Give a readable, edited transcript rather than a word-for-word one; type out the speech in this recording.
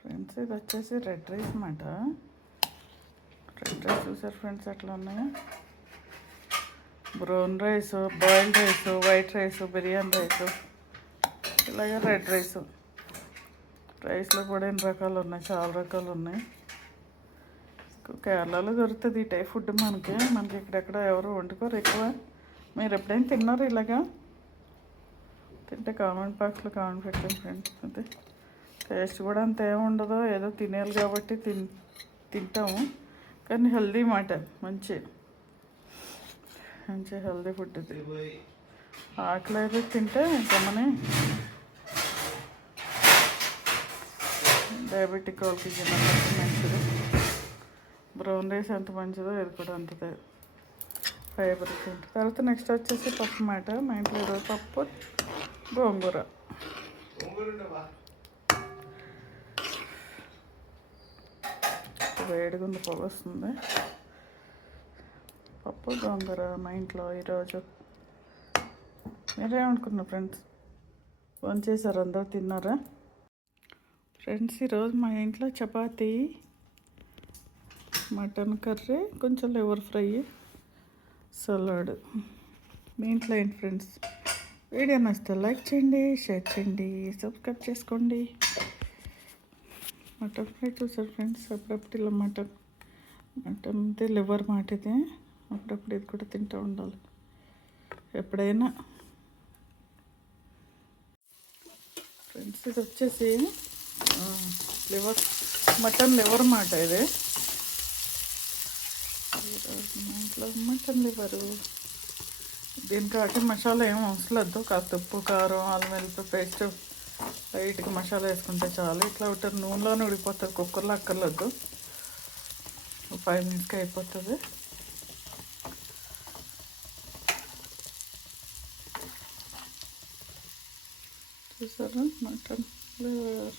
Friends ఇది వచ్చేసి red rice అన్నమాట. రెడ్ రైస్ చూసారు ఫ్రెండ్స్ ఎట్లా ఉన్నాయో. Brown rice, boiled rice, white rice, biryani rice, ఇలాగే రెడ్ రైస్. రైస్లో కూడా ఎన్ని రకాలు ఉన్నాయి, చాలా రకాలు ఉన్నాయి. కేరళలో దొరుకుతుంది ఈ టైప్ ఫుడ్. మనకి ఇక్కడెక్కడ ఎవరు వండుకోరు ఎక్కువ. మీరు ఎప్పుడైనా తిన్నారు ఇలాగా? తింటే కామెంట్ బాక్స్లో కామెంట్ పెట్టండి ఫ్రెండ్స్. అంతే, టేస్ట్ కూడా అంత ఏమి ఉండదు, ఏదో తినేయాలి కాబట్టి తింటాము. కానీ హెల్దీ మాట, మంచి హెల్దీ ఫుడ్ ఇది. ఆకలి అయితే తింటే గమని డయాబెటిక్ వాళ్ళకి మంచిది. బ్రౌన్ రైస్ ఎంత మంచిదో ఇది కూడా అంతే ఫైబర్ ఉంటుంది. తర్వాత నెక్స్ట్ వచ్చేసి పప్పు మాట. మా ఇంట్లో ఈరోజు పప్పు గోంగూర. వేడిగా ఉంది, పొగ వస్తుంది. పప్పు గోంగూర మా ఇంట్లో ఈరోజు. మీరేమనుకున్నారు ఫ్రెండ్స్? ఫోన్ చేశారు, అందరూ తిన్నారా ఫ్రెండ్స్? ఈరోజు మా ఇంట్లో చపాతీ, మటన్ కర్రీ, కొంచెం లివర్ ఫ్రై, సలాడ్. మీ ఇంట్లో ఏంటి ఫ్రెండ్స్? వీడియో నచ్చితే లైక్ చేయండి, షేర్ చేయండి, సబ్స్క్రైబ్ చేసుకోండి. మటన్ ఫ్రై చూసారు ఫ్రెండ్స్. అప్పుడప్పుడు ఇలా మటన్ అంటే లివర్ మాట ఇది. అప్పుడప్పుడు ఇది కూడా తింటూ ఉండాలి ఎప్పుడైనా. ఫ్రెండ్స్ ఇది వచ్చేసి మటన్ లివర్ మాట ఇది. మా ఇంట్లో మటన్ లివరు. దీనికి మసాలా ఏం అవసరం లేదు. కాస్త ఉప్పు, కారం, అల్లం వెల్లుల్లి పేస్ట్, లైట్గా మసాలా వేసుకుంటే చాలు. ఇట్లా ఉంటుంది, నూనెలోనే ఉడికిపోతుంది, కుక్కర్లో అక్కర్లేదు. 5 minutesకి అయిపోతుంది. చూసారా మటన్ లివర్.